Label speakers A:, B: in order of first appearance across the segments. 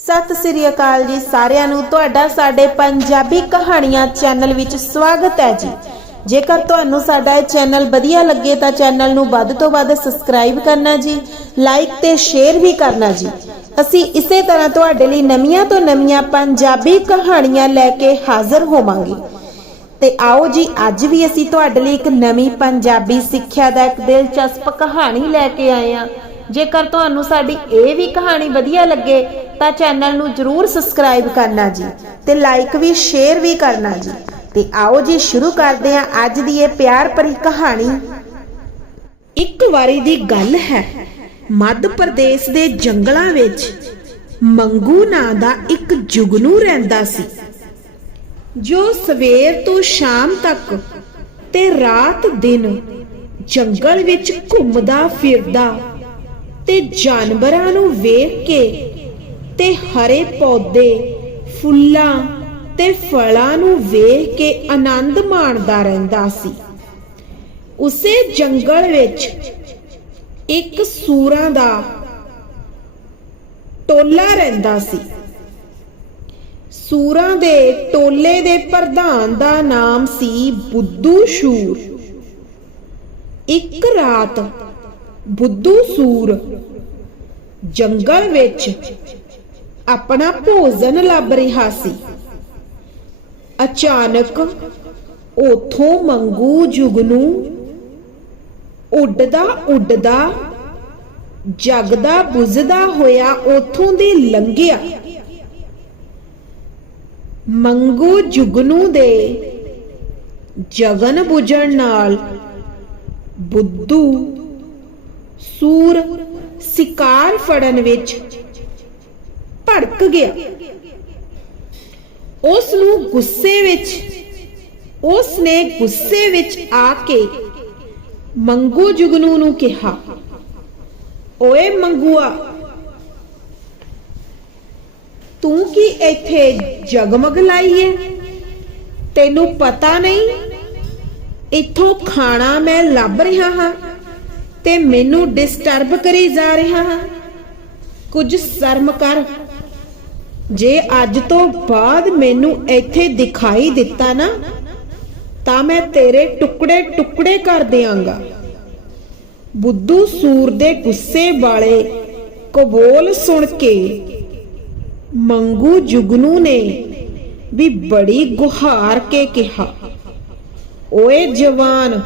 A: ਸਤਿ ਸ੍ਰੀ ਅਕਾਲ ਜੀ ਸਾਰਿਆਂ ਨੂੰ। ਤੁਹਾਡਾ ਸਾਡੇ ਪੰਜਾਬੀ ਕਹਾਣੀਆਂ ਚੈਨਲ ਵਿੱਚ ਸਵਾਗਤ ਹੈ ਜੀ। ਜੇਕਰ ਤੁਹਾਨੂੰ ਸਾਡਾ ਇਹ ਚੈਨਲ ਵਧੀਆ ਲੱਗੇ ਤਾਂ ਚੈਨਲ ਨੂੰ ਵੱਧ ਤੋਂ ਵੱਧ ਸਬਸਕ੍ਰਾਈਬ ਕਰਨਾ ਜੀ, ਲਾਈਕ ਤੇ ਸ਼ੇਅਰ ਵੀ ਕਰਨਾ ਜੀ। ਅਸੀਂ ਇਸੇ ਤਰ੍ਹਾਂ ਤੁਹਾਡੇ ਲਈ ਨਵੀਆਂ ਤੋਂ ਨਵੀਆਂ ਪੰਜਾਬੀ ਕਹਾਣੀਆਂ ਲੈ ਕੇ ਹਾਜ਼ਰ ਹੋਵਾਂਗੇ। ਤੇ ਆਓ ਜੀ, ਅੱਜ ਵੀ ਅਸੀਂ ਤੁਹਾਡੇ ਲਈ ਇੱਕ ਨਵੀਂ ਪੰਜਾਬੀ ਸਿੱਖਿਆ ਦਾ ਇੱਕ ਦਿਲਚਸਪ ਕਹਾਣੀ ਲੈ ਕੇ ਆਏ ਹਾਂ। ਜੇਕਰ ਤੁਹਾਨੂੰ ਸਾਡੀ ਇਹ ਵੀ ਕਹਾਣੀ ਵਧੀਆ ਲੱਗੇ ਤਾਂ ਚੈਨਲ ਨੂੰ ਜਰੂਰ ਸਬਸਕ੍ਰਾਈਬ ਕਰਨਾ ਜੀ ਤੇ ਲਾਈਕ ਵੀ ਸ਼ੇਅਰ ਵੀ ਕਰਨਾ ਜੀ। ਤੇ ਆਓ ਜੀ, ਸ਼ੁਰੂ ਕਰਦੇ ਹਾਂ ਅੱਜ ਦੀ ਇਹ ਪਿਆਰ ਭਰੀ ਕਹਾਣੀ। ਇੱਕ ਵਾਰੀ ਦੀ ਗੱਲ ਹੈ, ਮੱਧ ਪ੍ਰਦੇਸ਼ ਦੇ ਜੰਗਲਾਂ ਵਿੱਚ ਮੰਗੂ ਨਾਂ ਦਾ ਇੱਕ ਜੁਗਨੂ ਰਹਿੰਦਾ ਸੀ, ਜੋ ਸਵੇਰ ਤੋਂ ਸ਼ਾਮ ਤੱਕ ਤੇ ਰਾਤ ਦਿਨ ਜੰਗਲ ਵਿੱਚ ਘੁੰਮਦਾ ਫਿਰਦਾ ਤੇ ਜਾਨਵਰਾਂ ਨੂੰ ਵੇਖ ਕੇ ਤੇ ਹਰੇ ਪੌਦੇ, ਫੁੱਲਾਂ ਤੇ ਫਲਾਂ ਨੂੰ ਵੇਖ ਕੇ ਆਨੰਦ ਮਾਣਦਾ ਰਹਿੰਦਾ ਸੀ। ਉਸੇ ਜੰਗਲ ਵਿੱਚ ਇੱਕ ਸੂਰਾਂ ਦਾ ਟੋਲਾ ਰਹਿੰਦਾ ਸੀ। ਸੂਰਾਂ ਦੇ ਟੋਲੇ ਦੇ ਪ੍ਰਧਾਨ ਦਾ ਨਾਮ ਸੀ ਬੁੱਧੂ ਸ਼ੂਰ। ਇੱਕ ਰਾਤ ਬੁੱਧੂ ਸੂਰ ਜੰਗਲ ਵਿੱਚ ਆਪਣਾ ਭੋਜਨ ਲੱਭ ਰਿਹਾ ਸੀ। ਅਚਾਨਕ ਉਥੋਂ ਮੰਗੂ ਜੁਗਨੂ ਉੱਡਦਾ ਉੱਡਦਾ, ਜਗਦਾ ਬੁਝਦਾ ਹੋਇਆ ਉਥੋਂ ਦੀ ਲੰਘਿਆ। ਮੰਗੂ ਜੁਗਨੂ ਦੇ ਜਗਨ ਬੁਝਣ ਨਾਲ ਬੁੱਧੂ ਸੂਰ ਸ਼ਿਕਾਰ ਫੜਨ ਵਿੱਚ ਭੜਕ ਗਿਆ। ਉਸ ਨੂੰ ਗੁੱਸੇ ਵਿੱਚ ਉਸ ਨੇ ਗੁੱਸੇ ਵਿੱਚ ਆ ਕੇ ਮੰਗੂ ਜੁਗਨੂ ਨੂੰ ਕਿਹਾ, ਓਏ ਮੰਗੂਆ, ਤੂੰ ਕੀ ਇੱਥੇ ਜਗਮਗ ਲਾਈ ਏ ਤੈਨੂੰ ਪਤਾ ਨਹੀਂ? ਇੱਥੋਂ ਖਾਣਾ ਮੈਂ ਲੱਭ ਰਿਹਾ ਹਾਂ ਤੇ ਮੈਨੂੰ ਡਿਸਟਰਬ ਕਰੀ ਜਾ ਰਿਹਾ ਹਾਂ। ਕੁਝ ਸ਼ਰਮ ਕਰ ਜੇ ਅੱਜ ਤੋਂ ਬਾਅਦ ਮੈਨੂੰ ਇੱਥੇ ਦਿਖਾਈ ਦਿੱਤਾ ਨਾ, ਤਾਂ ਮੈਂ ਤੇਰੇ ਟੁਕੜੇ ਟੁਕੜੇ ਕਰ ਦਿਆਂਗਾ। ਬੁੱਧੂ ਸੂਰ ਦੇ ਗੁੱਸੇ ਵਾਲੇ ਕਬੋਲ ਸੁਣ ਕੇ ਮੰਗੂ ਜੁਗਨੂ ਨੇ ਵੀ ਬੜੀ ਗੁਹਾਰ ਕੇ ਕਿਹਾ, ਓਏ ਜਵਾਨ,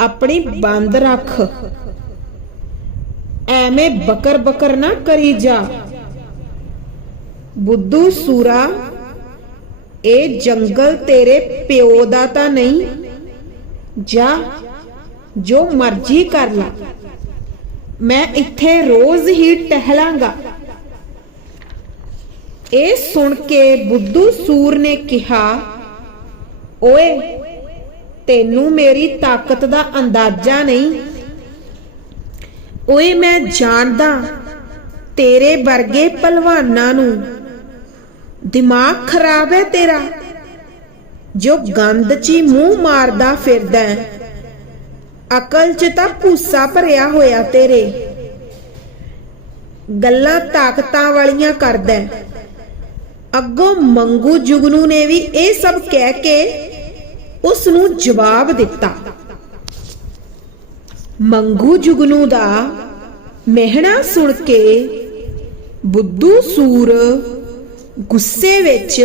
A: ਆਪਣੀ ਬੰਦ ਰੱਖ। ਐਵੇਂ ਬਕਰ ਬਕਰ ਨਾ ਕਰੀ ਜਾ। ਬੁੱਧੂ ਸੂਰਾ ਇਹ ਜੰਗਲ ਤੇਰੇ ਪਿਓ ਦਾ ਤਾਂ ਨਹੀਂ, ਜਾ ਜੋ ਮਰਜ਼ੀ ਕਰ ਲੈ। ਮੈਂ ਇੱਥੇ ਰੋਜ਼ ਹੀ ਟਹਿਲਾਂਗਾ। ਇਹ ਸੁਣ ਕੇ ਬੁੱਧੂ ਸੂਰ ਨੇ ਕਿਹਾ, ਓਏ, ਤੈਨੂੰ ਮੇਰੀ ਤਾਕਤ ਦਾ ਅੰਦਾਜ਼ਾ ਨਹੀਂ? ਓਏ, ਮੈਂ ਜਾਣਦਾ ਤੇਰੇ ਵਰਗੇ ਪਹਿਲਵਾਨਾਂ ਨੂੰ ਦਿਮਾਗ ਖਰਾਬ ਹੈ ਤੇਰਾ। ਜੋ ਗੰਦ 'ਚ ਮੂੰਹ ਮਾਰਦਾ ਫਿਰਦਾ ਅਕਲ 'ਚ ਤਾਂ ਭੂਸਾ ਭਰਿਆ ਹੋਇਆ ਤੇਰੇ। ਗੱਲਾਂ ਤਾਕਤਾਂ ਵਾਲੀਆਂ ਕਰਦਾ ਅੱਗੋਂ ਮੰਗੂ ਜੁਗਨੂ ਨੇ ਵੀ ਇਹ ਸਭ ਕਹਿ ਕੇ ਉਸ ਨੂੰ ਜਵਾਬ ਦਿੱਤਾ। ਮੰਗੂ ਜੁਗਨੂ ਦਾ ਮਹਿਣਾ ਸੁਣ ਕੇ ਬੁੱਧੂ ਸੂਰ ਗੁੱਸੇ ਵਿੱਚ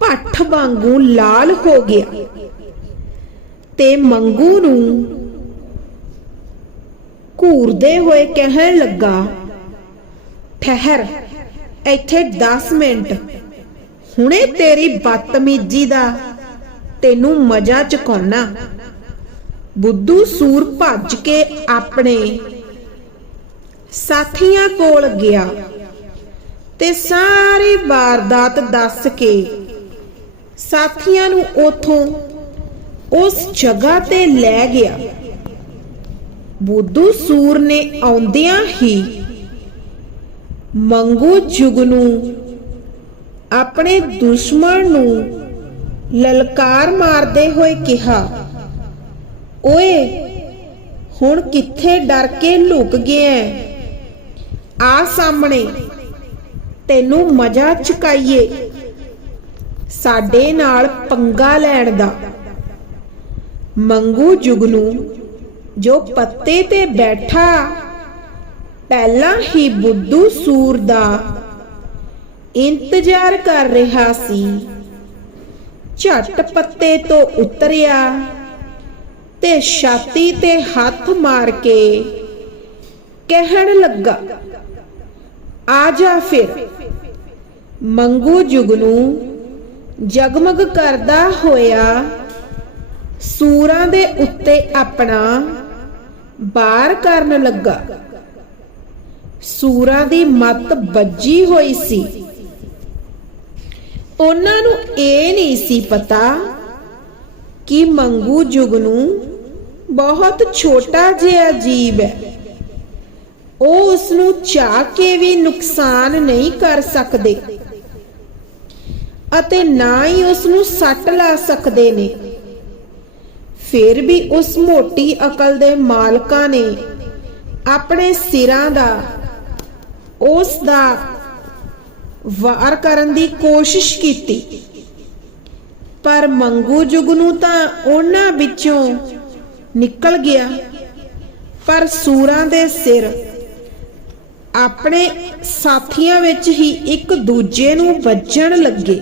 A: ਭੱਠ ਵਾਂਗੂ ਲਾਲ ਹੋ ਗਿਆ ਤੇ ਮੰਗੂ ਨੂੰ ਘੂਰਦੇ ਹੋਏ ਕਹਿਣ ਲੱਗਾ, ਠਹਿਰ, ਇੱਥੇ 10 ਮਿੰਟ। ਹੁਣੇ ਤੇਰੀ ਬਦਤਮੀਜੀ ਦਾ ਤੈਨੂੰ ਮਜ਼ਾ ਚੁਕਾਉਣਾ। ਬੁੱਧੂ ਸੂਰ ਭੱਜ ਕੇ ਆਪਣੇ ਸਾਥੀਆਂ ਕੋਲ ਗਿਆ। ਤੇ ਸਾਰੀ ਵਾਰਦਾਤ ਦੱਸ ਕੇ ਸਾਥੀਆਂ ਨੂੰ ਉਥੋਂ ਉਸ ਜਗ੍ਹਾ ਤੇ ਲੈ ਗਿਆ। ਬੁੱਧੂ ਸੂਰ ਨੇ ਆਉਂਦਿਆਂ ਹੀ ਮੰਗੂ ਜੁਗਨੂ ਆਪਣੇ ਦੁਸ਼ਮਣ ਨੂੰ ਲਲਕਾਰ ਮਾਰਦੇ ਹੋਏ ਕਿਹਾ, ਓਏ, ਹੁਣ ਕਿੱਥੇ ਡਰ ਕੇ ਲੁਕ ਗਿਆ ਆ ਸਾਹਮਣੇ ਤੈਨੂੰ ਮਜ਼ਾ ਚੁਕਾਈਏ। ਸਾਡੇ ਨਾਲ ਪੰਗਾ ਲੈਣ ਦਾ। ਮੰਗੂ ਜੁਗਨੂ ਜੋ ਪੱਤੇ ਤੇ ਬੈਠਾ, ਪਹਿਲਾਂ ਹੀ ਬੁੱਧੂ ਸੂਰ ਦਾ ਇੰਤਜ਼ਾਰ ਕਰ ਰਿਹਾ ਸੀ। ਝਟ ਪੱਤੇ ਤੋਂ ਉਤਰਿਆ ਤੇ ਛਾਤੀ ਤੇ ਹੱਥ ਮਾਰ ਕੇ ਕਹਿਣ ਲੱਗਾ, ਆ ਜਾ ਫਿਰ। ਮੰਗੂ ਜੁਗਨੂ ਜਗਮਗ ਕਰਦਾ ਹੋਇਆ ਸੂਰਾਂ ਦੇ ਉੱਤੇ ਆਪਣਾ ਬਾਰ ਕਰਨ ਲੱਗਾ। ਸੂਰਾਂ ਦੀ ਮੱਤ ਵੱਜੀ ਹੋਈ ਸੀ। ਉਹਨਾਂ ਨੂੰ ਇਹ ਨਹੀਂ ਸੀ ਪਤਾ ਕਿ ਮੰਗੂ ਜੁਗਨੂ ਬਹੁਤ ਛੋਟਾ ਜਿਹਾ ਜੀਵ ਹੈ। ਉਹ ਉਸ ਨੂੰ ਚਾਹ ਕੇ ਵੀ ਨੁਕਸਾਨ ਨਹੀਂ ਕਰ ਸਕਦੇ। ਅਤੇ ਨਾ ਹੀ ਉਸ ਨੂੰ ਸੱਟ ਲਾ ਸਕਦੇ ਨੇ। ਫਿਰ ਵੀ ਉਸ ਮੋਟੀ ਅਕਲ ਦੇ ਮਾਲਕਾਂ ਨੇ ਆਪਣੇ ਸਿਰਾਂ ਦਾ, ਉਸ ਦਾ ਵਾਰ ਕਰਨ ਦੀ ਕੋਸ਼ਿਸ਼ ਕੀਤੀ। ਪਰ ਮੰਗੂ ਜੁਗਨੂ ਤਾਂ ਉਹਨਾਂ ਵਿੱਚੋਂ ਨਿਕਲ ਗਿਆ। ਪਰ ਸੂਰਾਂ ਦੇ ਸਿਰ ਆਪਣੇ ਸਾਥੀਆਂ ਵਿੱਚ ਹੀ ਇੱਕ ਦੂਜੇ ਨੂੰ ਵੱਜਣ ਲੱਗੇ।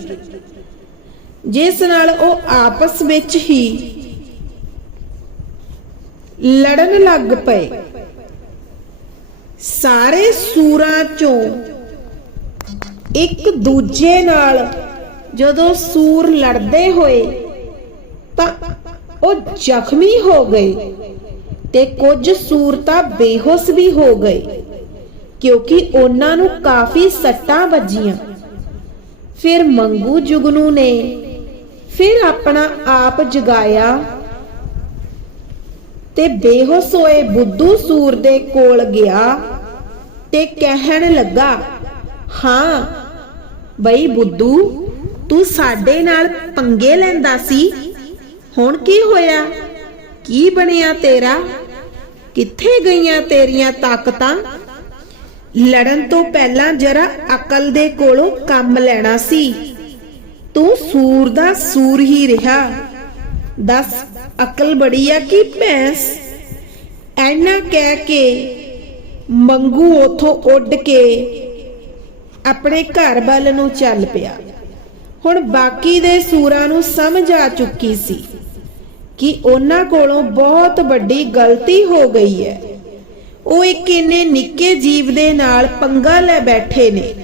A: ਜਿਸ ਨਾਲ ਉਹ ਆਪਸ ਵਿੱਚ ਹੀ ਲੜਨ ਲੱਗ ਪਏ। ਸਾਰੇ ਸੂਰਾਂ ਚੋਂ ਇੱਕ ਦੂਜੇ ਨਾਲ ਜਦੋਂ ਸੂਰ ਲੜਦੇ ਹੋਏ ਤਾਂ ਉਹ ਜ਼ਖਮੀ ਹੋ ਗਏ ਤੇ ਕੁਝ ਸੂਰ ਤਾਂ ਬੇਹੋਸ਼ ਵੀ ਹੋ ਗਏ। ਕਿਉਂਕਿ ਉਹਨਾਂ ਨੂੰ ਕਾਫੀ ਸੱਟਾਂ ਵੱਜੀਆਂ। ਫਿਰ ਮੰਗੂ ਜੁਗਨੂ ਨੇ ਫਿਰ ਆਪਣਾ ਆਪ ਜਗਾਇਆ ਤੇ ਬੇਹੋਸ਼ ਹੋਏ ਬੁੱਧੂ ਸੂਰ ਦੇ ਕੋਲ ਗਿਆ ਤੇ ਕਹਿਣ ਲੱਗਾ, ਹਾਂ, ਬਈ ਬੁੱਧੂ, ਤੂੰ ਸਾਡੇ ਨਾਲ ਪੰਗੇ ਲੈਂਦਾ ਸੀ। ਹੁਣ ਕੀ ਹੋਇਆ? ਕੀ ਬਣਿਆ ਤੇਰਾ? ਕਿੱਥੇ ਗਈਆਂ ਤੇਰੀਆਂ ਤਾਕਤਾਂ? ਲੜਨ ਤੋਂ ਪਹਿਲਾਂ ਜਰਾ ਅਕਲ ਦੇ ਕੋਲੋਂ ਕੰਮ ਲੈਣਾ ਸੀ। ਤੂੰ ਸੂਰ ਦਾ ਸੂਰ ਹੀ ਰਿਹਾ। ਦੱਸ, ਅਕਲ ਬੜੀ ਆ ਕਿ ਭੈਂਸ? ਐਨਾ ਕਹਿ ਕੇ ਮੰਗੂ ਉਥੋਂ ਉੱਡ ਕੇ ਆਪਣੇ ਘਰ ਵੱਲ ਨੂੰ ਚੱਲ ਪਿਆ। ਹੁਣ ਬਾਕੀ ਦੇ ਸੂਰਾਂ ਨੂੰ ਸਮਝ ਆ ਚੁੱਕੀ ਸੀ ਕਿ ਉਹਨਾਂ ਕੋਲੋਂ ਬਹੁਤ ਵੱਡੀ ਗਲਤੀ ਹੋ ਗਈ ਹੈ। ਉਹ ਇੱਕ ਇੰਨੇ ਨਿੱਕੇ ਜੀਵ ਦੇ ਨਾਲ ਪੰਗਾ ਲੈ ਬੈਠੇ ਨੇ,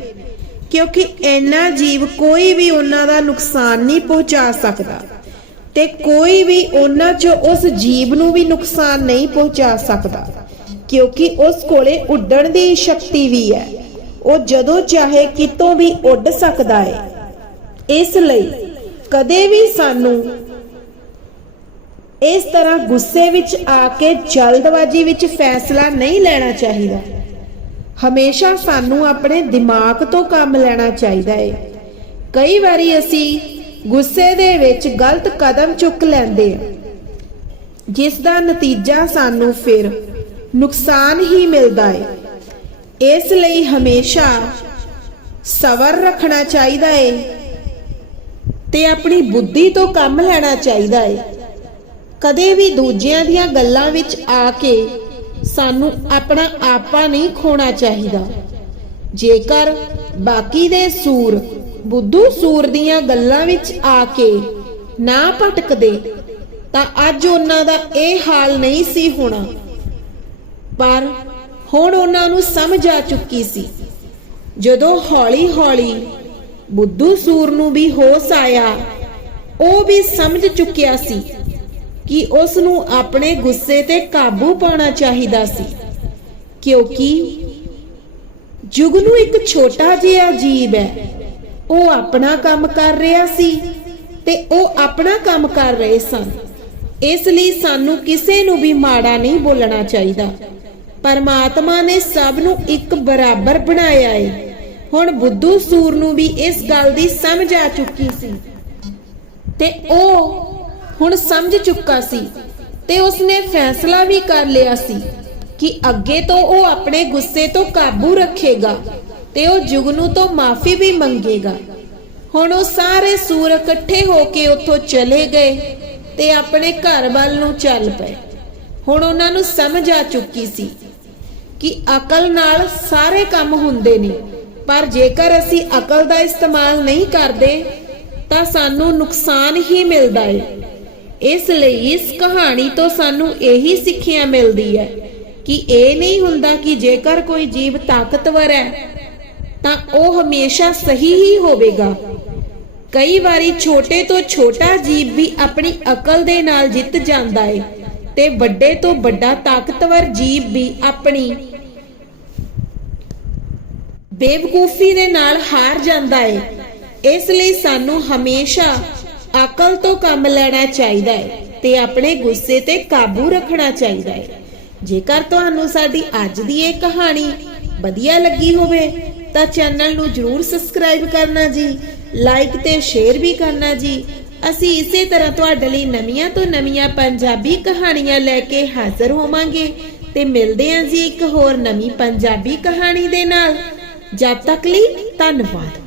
A: ਕਿਉਂਕਿ ਇੰਨਾ ਜੀਵ ਕੋਈ ਵੀ ਉਹਨਾਂ ਦਾ ਨੁਕਸਾਨ ਨਹੀਂ ਪਹੁੰਚਾ ਸਕਦਾ ਤੇ ਕੋਈ ਵੀ ਉਹਨਾਂ 'ਚ ਉਸ ਜੀਵ ਨੂੰ ਵੀ ਨੁਕਸਾਨ ਨਹੀਂ ਪਹੁੰਚਾ ਸਕਦਾ, ਕਿਉਂਕਿ ਉਸ ਕੋਲੇ ਉੱਡਣ ਦੀ ਸ਼ਕਤੀ ਵੀ ਹੈ, ਉਹ ਜਦੋਂ ਚਾਹੇ ਕਿਤੋਂ ਵੀ ਉੱਡ ਸਕਦਾ ਹੈ। ਇਸ ਲਈ ਕਦੇ ਵੀ ਸਾਨੂੰ ਇਸ ਤਰ੍ਹਾਂ ਗੁੱਸੇ ਵਿੱਚ ਆ ਕੇ ਜਲਦਬਾਜ਼ੀ ਵਿੱਚ ਫੈਸਲਾ ਨਹੀਂ ਲੈਣਾ ਚਾਹੀਦਾ। ਹਮੇਸ਼ਾ ਸਾਨੂੰ ਆਪਣੇ ਦਿਮਾਗ ਤੋਂ ਕੰਮ ਲੈਣਾ ਚਾਹੀਦਾ ਹੈ ਕਈ ਵਾਰੀ ਅਸੀਂ ਗੁੱਸੇ ਦੇ ਵਿੱਚ ਗਲਤ ਕਦਮ ਚੁੱਕ ਲੈਂਦੇ ਹਾਂ ਜਿਸ ਦਾ ਨਤੀਜਾ ਸਾਨੂੰ ਫਿਰ ਨੁਕਸਾਨ ਹੀ ਮਿਲਦਾ ਹੈ ਇਸ ਲਈ ਹਮੇਸ਼ਾ ਸਬਰ ਰੱਖਣਾ ਚਾਹੀਦਾ ਹੈ ਤੇ ਆਪਣੀ ਬੁੱਧੀ ਤੋਂ ਕੰਮ ਲੈਣਾ ਚਾਹੀਦਾ ਹੈ ਕਦੇ ਵੀ ਦੂਜਿਆਂ ਦੀਆਂ ਗੱਲਾਂ ਵਿੱਚ ਆ ਕੇ ਸਾਨੂੰ ਆਪਣਾ ਆਪਾ ਨਹੀਂ ਖੋਣਾ ਚਾਹੀਦਾ। ਜੇਕਰ ਬਾਕੀ ਦੇ ਸੂਰ, ਬੁੱਧੂ ਸੂਰ ਦੀਆਂ ਗੱਲਾਂ ਵਿੱਚ ਆ ਕੇ ਨਾ ਭਟਕਦੇ, ਤਾਂ ਅੱਜ ਉਹਨਾਂ ਦਾ ਇਹ ਹਾਲ ਨਹੀਂ ਸੀ ਹੋਣਾ। ਪਰ ਹੁਣ ਉਹਨਾਂ ਨੂੰ ਸਮਝ ਆ ਚੁੱਕੀ ਸੀ। ਜਦੋਂ ਹੌਲੀ-ਹੌਲੀ ਬੁੱਧੂ ਸੂਰ ਨੂੰ ਵੀ ਹੋਸ਼ ਆਇਆ, ਉਹ ਵੀ ਸਮਝ ਚੁੱਕਿਆ ਸੀ ਕਿ ਉਸ ਨੂੰ ਆਪਣੇ ਗੁੱਸੇ ਤੇ ਕਾਬੂ ਪਾਉਣਾ ਚਾਹੀਦਾ ਸੀ। ਕਿਉਂਕਿ ਜੁਗਨੂ ਇੱਕ ਛੋਟਾ ਜਿਹਾ ਜੀਵ ਹੈ। ਉਹ ਆਪਣਾ ਕੰਮ ਕਰ ਰਿਹਾ ਸੀ ਤੇ ਉਹ ਆਪਣਾ ਕੰਮ ਕਰ ਰਹੇ ਸਨ। ਇਸ ਲਈ ਸਾਨੂੰ ਕਿਸੇ ਨੂੰ ਵੀ ਮਾੜਾ ਨਹੀਂ ਬੋਲਣਾ ਚਾਹੀਦਾ। ਪਰਮਾਤਮਾ ਨੇ ਸਭ ਨੂੰ ਇੱਕ ਬਰਾਬਰ ਬਣਾਇਆ ਹੈ ਹੁਣ ਬੁੱਧੂ ਸੂਰ ਨੂੰ ਵੀ ਇਸ ਗੱਲ ਦੀ ਸਮਝ ਆ ਚੁੱਕੀ ਸੀ। ਤੇ ਉਹ ਹੁਣ ਸਮਝ ਚੁੱਕਾ ਸੀ ਤੇ ਉਸਨੇ ਫੈਸਲਾ ਵੀ ਕਰ ਲਿਆ ਸੀ ਕਿ ਅੱਗੇ ਤੋਂ ਉਹ ਆਪਣੇ ਗੁੱਸੇ ਤੋਂ ਕਾਬੂ ਰੱਖੇਗਾ ਤੇ ਉਹ ਜੁਗਨੂ ਤੋਂ ਮਾਫੀ ਵੀ ਮੰਗੇਗਾ। ਹੁਣ ਉਹ ਸਾਰੇ ਸੂਰ ਇਕੱਠੇ ਹੋ ਕੇ ਉੱਥੋਂ ਚਲੇ ਗਏ ਤੇ ਆਪਣੇ ਘਰ ਵੱਲ ਨੂੰ ਚੱਲ ਪਏ। ਹੁਣ ਉਹਨਾਂ ਨੂੰ ਸਮਝ ਆ ਚੁੱਕੀ ਸੀ ਕਿ ਅਕਲ ਨਾਲ ਸਾਰੇ ਕੰਮ ਹੁੰਦੇ ਨੇ, ਪਰ ਜੇਕਰ ਅਸੀਂ ਅਕਲ ਦਾ ਇਸਤੇਮਾਲ ਨਹੀਂ ਕਰਦੇ, ਤਾਂ ਸਾਨੂੰ ਨੁਕਸਾਨ ਹੀ ਮਿਲਦਾ ਏ। ਇਸ ਲਈ ਇਸ ਕਹਾਣੀ ਤੋਂ ਸਾਨੂੰ ਇਹੀ ਸਿੱਖਿਆ ਮਿਲਦੀ ਹੈ ਕਿ ਇਹ ਨਹੀਂ ਹੁੰਦਾ ਕਿ ਜੇਕਰ ਕੋਈ ਜੀਵ ਤਾਕਤਵਰ ਹੈ, ਤਾਂ ਉਹ ਹਮੇਸ਼ਾ ਸਹੀ ਹੀ ਹੋਵੇਗਾ। ਕਈ ਵਾਰੀ ਛੋਟੇ ਤੋਂ ਛੋਟਾ ਜੀਵ ਵੀ ਆਪਣੀ ਅਕਲ ਦੇ ਨਾਲ ਜਿੱਤ ਜਾਂਦਾ ਹੈ ਤੇ ਵੱਡੇ ਤੋਂ ਵੱਡਾ ਤਾਕਤਵਰ ਜੀਵ ਵੀ ਆਪਣੀ ਬੇਵਕੂਫੀ ਦੇ ਨਾਲ ਹਾਰ ਜਾਂਦਾ ਹੈ ਇਸ ਲਈ ਸਾਨੂੰ ਹਮੇਸ਼ਾ ਅਕਲ ਤੋਂ ਕੰਮ ਲੈਣਾ ਚਾਹੀਦਾ ਹੈ ਤੇ ਆਪਣੇ ਗੁੱਸੇ ਤੇ ਕਾਬੂ ਰੱਖਣਾ ਚਾਹੀਦਾ ਹੈ। ਜੇਕਰ ਤੁਹਾਨੂੰ ਸਾਡੀ ਅੱਜ ਦੀ ਇਹ ਕਹਾਣੀ ਵਧੀਆ ਲੱਗੀ ਹੋਵੇ, ਤਾਂ ਚੈਨਲ ਨੂੰ ਜਰੂਰ ਸਬਸਕ੍ਰਾਈਬ ਕਰਨਾ ਜੀ, ਲਾਈਕ ਤੇ ਸ਼ੇਅਰ ਵੀ ਕਰਨਾ ਜੀ। ਅਸੀਂ ਇਸੇ ਤਰ੍ਹਾਂ ਤੁਹਾਡੇ ਲਈ ਨਵੀਆਂ ਤੋਂ ਨਵੀਆਂ ਪੰਜਾਬੀ ਕਹਾਣੀਆਂ ਲੈ ਕੇ ਹਾਜ਼ਰ ਹੋਵਾਂਗੇ ਤੇ ਮਿਲਦੇ ਹਾਂ ਜੀ ਇੱਕ ਹੋਰ ਨਵੀਂ ਪੰਜਾਬੀ ਕਹਾਣੀ ਦੇ ਨਾਲ। ਜਦ ਤੱਕ ਲਈ ਧੰਨਵਾਦ।